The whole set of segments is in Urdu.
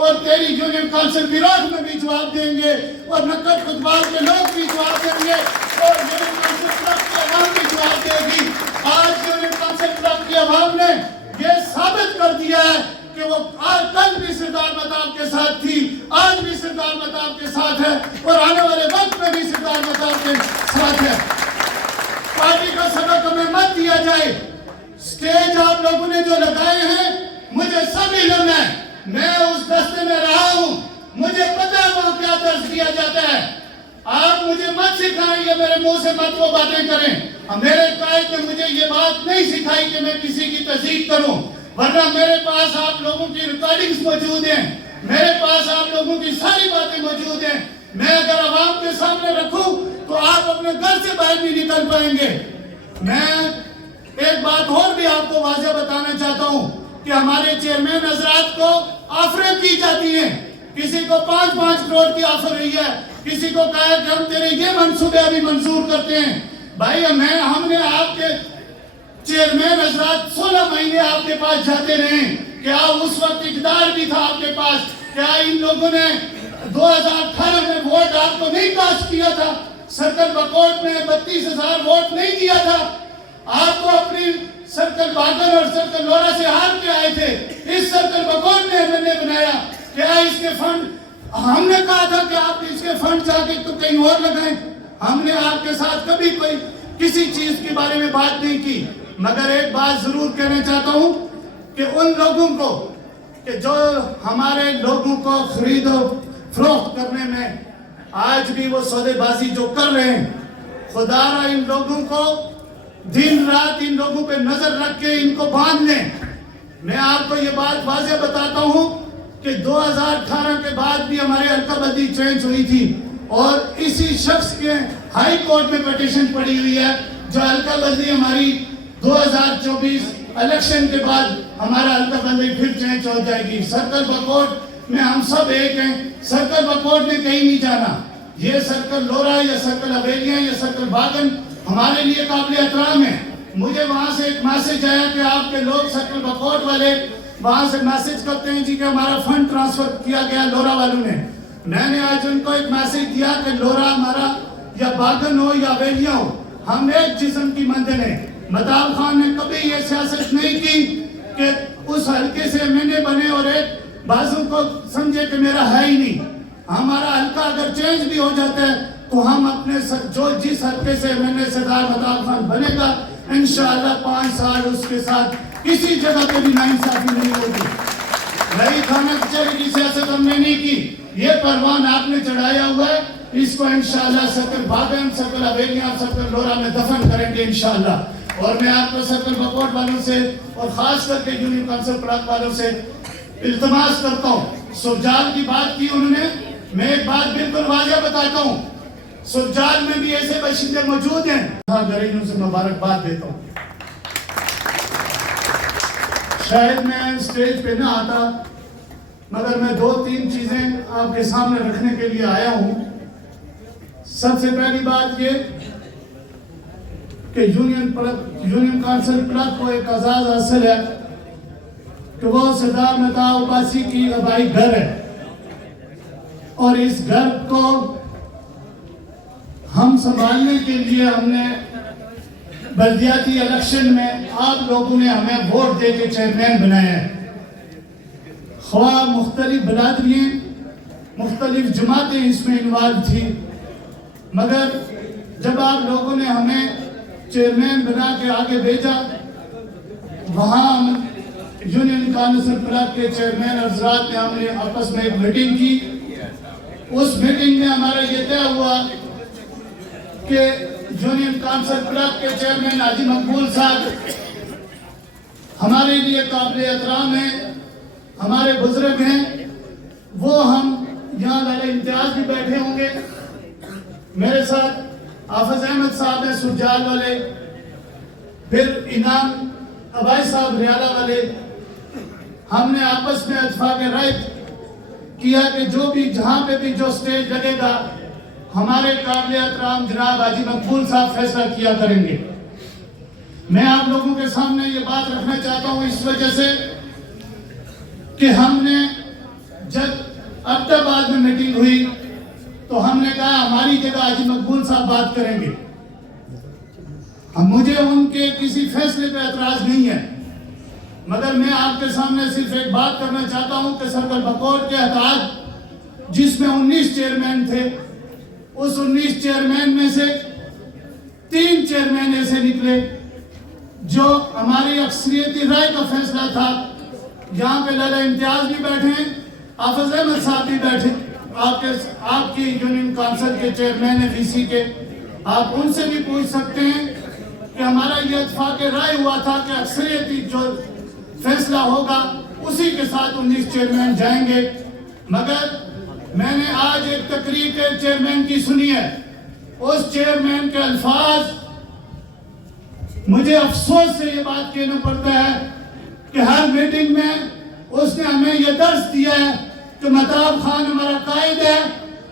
اور تیری یونین کونسل ویراٹ میں بھی جواب دیں گے اور نکٹ خطبال کے لوگ بھی جواب دیں گے اور یونین کونسل کلب کی عوام بھی جواب دے گی۔ آج یونین کونسل کلب کی عوام نے یہ ثابت کر دیا ہے کہ وہ کل بھی سردار مہتاب کے ساتھ تھی، آج بھی سردار مہتاب کے ساتھ ہے اور آنے والے وقت میں بھی سردار مہتاب کے ساتھ ہے۔ پارٹی کا سبق ہمیں مت دیا جائے۔ سٹیج آپ لوگوں نے جو لگائے ہیں مجھے سب علم ہے، میں اس دستے میں رہا ہوں، مجھے پتہ ہے وہاں کیا درس دیا جاتا ہے۔ آپ مجھے مت سکھائیں یا میرے منہ سے مت وہ باتیں کریں۔ میرے قائد نے مجھے یہ بات نہیں سکھائی کہ میں کسی کی تصدیق کروں، ورنہ میرے پاس آپ لوگوں کی ریکارڈنگز موجود ہیں، میرے پاس آپ لوگوں کی ساری باتیں موجود ہیں۔ میں اگر عوام کے سامنے رکھوں تو آپ اپنے گھر سے باہر نہیں نکل پائیں گے۔ میں ایک بات اور بھی آپ کو واضح بتانا چاہتا ہوں کہ ہمارے چیئرمین حضرات کو آفریں کی جاتی ہیں، کسی کو 5-5 کروڑ کی آفر ہوئی ہے، کسی کو کہا ہے کہ ہم تیرے یہ منصوبے ابھی منظور کرتے ہیں۔ بھائی ہم نے آپ کے چیئرمین حضرات 16 مہینے آپ کے پاس جاتے رہے، کیا اس وقت اقتدار بھی تھا آپ کے پاس؟ کیا ان لوگوں نے 2018 میں ووٹ آپ کو نہیں کاسٹ کیا تھا؟ سرکل بکوٹ میں 32,000 ووٹ نہیں دیا تھا؟ آپ کو اپنی سرکل باغن اور سرکل لورا سے ہار کے آئے تھے، اس سرکل بکوٹ نے ہم نے بنایا۔ کیا اس کے فنڈ ہم نے کہا تھا کہ آپ اس کے فنڈ جا کے تو کہیں اور لگائیں؟ ہم نے آپ کے ساتھ کبھی کوئی کسی چیز کے بارے میں بات نہیں کی، مگر ایک بات ضرور کہنا چاہتا ہوں کہ ان لوگوں کو کہ جو ہمارے لوگوں کو خرید و فروخت کرنے میں آج بھی وہ سودے بازی جو کر رہے ہیں، خدا را ان لوگوں کو دن رات ان لوگوں پہ نظر رکھ کے ان کو باندھ لیں۔ میں آپ کو یہ بات واضح بتاتا ہوں کہ 2018 کے بعد بھی ہمارے حلقہ بندی چینج ہوئی تھی اور اسی شخص کے ہائی کورٹ میں پیٹیشن پڑی ہوئی ہے جو حلقہ بندی ہماری 2024 الیکشن کے بعد ہمارا حلقہ بندی پھر چینج ہو جائے گی۔ سرکل بکوٹ میں ہم سب ایک ہیں، سرکل بکوٹ نے کہیں نہیں جانا۔ یہ سرکل لورا یا سرکل حویلیاں یا سرکل باغن ہمارے لیے قابل احترام ہے۔ مجھے وہاں سے ایک میسج آیا کہ آپ کے لوگ سرکل بکوٹ والے وہاں سے میسج کرتے ہیں جی کہ ہمارا فنڈ ٹرانسفر کیا گیا لورا والوں نے۔ میں نے آج ان کو ایک میسج دیا کہ لورا ہمارا یا باغن ہو یا حویلیاں ہو، ہم ایک جسم کی مندل ہیں۔ مہتاب خان نے کبھی یہ سیاست نہیں کی کہ اس حلقے سے میں نے بنے اور ایک بازو کو سمجھے کہ میرا ہے ہی نہیں۔ ہمارا حلقہ اگر چینج بھی ہو جاتا ہے تو ہم اپنے جو جس حلقے سے میں نے سردار مہتاب خان بنے گا انشاءاللہ 5 سال اس کے ساتھ کسی جگہ پہ بھی ناانصافی نہیں ہوگی۔ رہی کھانا کچہری کی سیاست ہم نے نہیں کی، یہ پروان آپ نے چڑھایا ہوا ہے، اس کو انشاءاللہ سرکل باغن، سرکل حویلیاں، سرکل لورا میں دفن کریں گے انشاءاللہ۔ اور میں آپ کو سرکل بکوٹ والوں سے اور خاص کر کے یونین کونسل پراگ والوں سے التماس کرتا ہوں۔ سرجال کی بات کی انہوں نے، میں ایک بات بالکل واضح بتاتا ہوں، سرجال میں بھی ایسے باشندے موجود ہیں، گھریلوں سے مبارکباد دیتا ہوں۔ شاید میں اسٹیج پہ نہ آتا مگر میں 2-3 چیزیں آپ کے سامنے رکھنے کے لیے آیا ہوں۔ سب سے پہلی بات یہ کہ یونین کونسل کلب کو ایک اعزاز حاصل ہے کہ وہ سردار مہتاب عباسی کی آبائی گھر ہے، اور اس گھر کو ہم سنبھالنے کے لیے ہم نے بلدیاتی الیکشن میں آپ لوگوں نے ہمیں ووٹ دے کے چیئرمین بنایا ہے۔ خواہ مختلف برادریاں، مختلف جماعتیں اس میں انوالو تھی، مگر جب آپ لوگوں نے ہمیں چیئرمین بنا کے آگے بھیجا، وہاں یونین کونسل کلب کے چیئرمین حضرات نے ہم نے آپس میں ایک میٹنگ کی۔ اس میٹنگ میں ہمارا یہ طے ہوا کہ یونین کونسل کلب کے چیئرمین حاجی مقبول صاحب ہمارے لیے قابل احترام ہیں، ہمارے بزرگ ہیں، وہ ہم یہاں والے امتیاز بھی بیٹھے ہوں گے۔ میرے ساتھ حافظ احمد صاحب ہیں سرجال والے، پھر انعام ابائی صاحب ریالہ والے۔ ہم نے آپس میں اتفاق رائے کیا کہ جو بھی جہاں پہ بھی جو سٹیج لگے گا ہمارے قابل احترام جناب حاجی مقبول صاحب فیصلہ کیا کریں گے۔ میں آپ لوگوں کے سامنے یہ بات رکھنا چاہتا ہوں اس وجہ سے کہ ہم نے جب جگہ حاجی مقبول صاحب بات کریں گے. مجھے ان کے کسی فیصلے پہ اعتراض نہیں ہے، مگر میں آپ کے سامنے صرف ایک بات کرنا چاہتا ہوں کہ سرکل بکوٹ کے اتحاد جس میں 19 چیئرمین تھے، اس 19 چیئرمین میں سے 3 چیئرمین ایسے نکلے جو ہماری اکثریتی رائے کا فیصلہ تھا. یہاں پہ لالا امتیاز بھی بیٹھے ہیں، حافظ احمد صاحب بھی بیٹھے، آپ کی یونین کونسل کے چیئرمین ہیں وی سی کے، آپ ان سے بھی پوچھ سکتے ہیں کہ ہمارا یہ اتفاق رائے ہوا تھا کہ اکثریتی جو فیصلہ ہوگا اسی کے ساتھ 19 چیئرمین جائیں گے. مگر میں نے آج ایک تقریر کے چیئرمین کی سنی ہے، اس چیئرمین کے الفاظ مجھے افسوس سے یہ بات کہنا پڑتا ہے کہ ہر میٹنگ میں اس نے ہمیں یہ درس دیا ہے کہ مہتاب خان ہمارا قائد ہے،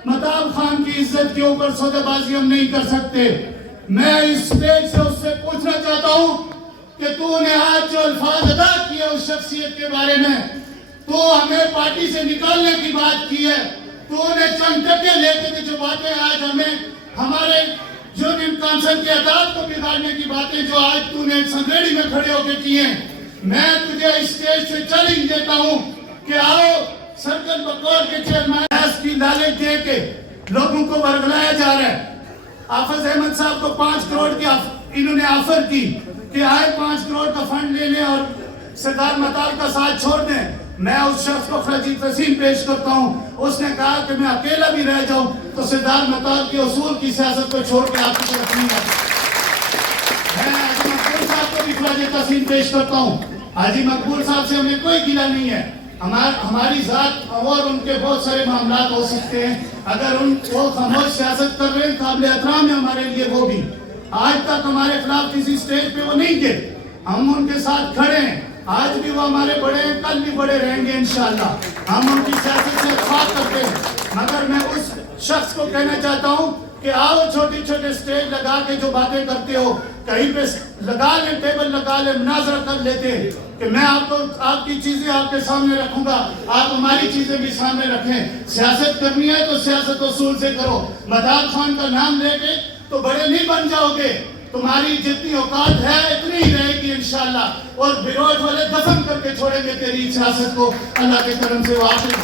مہتاب خان کی عزت کے اوپر سودہ بازی ہم نہیں کر سکتے. میں اس سٹیج سے اس سے پوچھنا چاہتا ہوں کہ تو نے آج جو الفاظ ادا کیے اس شخصیت کے بارے میں، تو ہمیں پارٹی سے نکالنے کی بات کی ہے، تو نے چند ٹکے لے کے جو باتیں آج ہمیں ہمارے یونین کونسل کے اتحاد کو بگاڑنے کی باتیں جو آج تو نے سنگریڑی میں کھڑے ہو کے کی ہیں، میں تجھے اس سٹیج سے چیلنج دیتا ہوں کہ آؤ سرکل بکوٹ کے چیئرمین کی لالچ دے کے لوگوں کو ورگلایا جا رہا ہے. حافظ احمد صاحب کو 5 کروڑ کی انہوں نے آفر کی کہ آئے 5 کروڑ کا فنڈ لے لیں اور سردار مہتاب کا ساتھ چھوڑ دیں. میں اس شخص کو خراج تحسین پیش کرتا ہوں، اس نے کہا کہ میں اکیلا بھی رہ جاؤں تو سردار مہتاب کے اصول کی سیاست کو چھوڑ کے آپ کی طرف نہیں آتا. میں حاجی مقبول صاحب کو بھی خراج تحسین پیش کرتا ہوں. حاجی مقبول صاحب سے ہمیں کوئی گلہ نہیں ہے، ہماری ذات اور ان کے بہت سارے معاملات ہو سکتے ہیں، اگر وہ خاموش سیاست کر رہے ہیں قابل احترام ہے ہمارے لیے. وہ بھی آج تک ہمارے خلاف کسی سٹیج پہ وہ نہیں گئے، ہم ان کے ساتھ کھڑے ہیں. آج بھی وہ ہمارے بڑے ہیں، کل بھی بڑے رہیں گے انشاءاللہ. ہم ان کی سیاست سے اتفاق کرتے ہیں، مگر میں اس شخص کو کہنا چاہتا ہوں کہ آؤ چھوٹی چھوٹے سٹیج لگا کے جو باتیں کرتے ہو کہیں پہ لگا لیں، ٹیبل لگا لیں، مناظرہ کر لیتے ہیں کہ میں آپ کی چیزیں آپ کے سامنے رکھوں گا، آپ ہماری چیزیں بھی سامنے رکھیں. سیاست کرنی ہے تو سیاست اصول سے کرو. مہتاب خان کا نام لے کے تو بڑے نہیں بن جاؤ گے، تمہاری جتنی اوقات ہے اتنی ہی رہے گی انشاءاللہ، اور بیروٹ والے دفن کر کے چھوڑیں گے تیری سیاست کو. اللہ کے کرم سے وہ آخر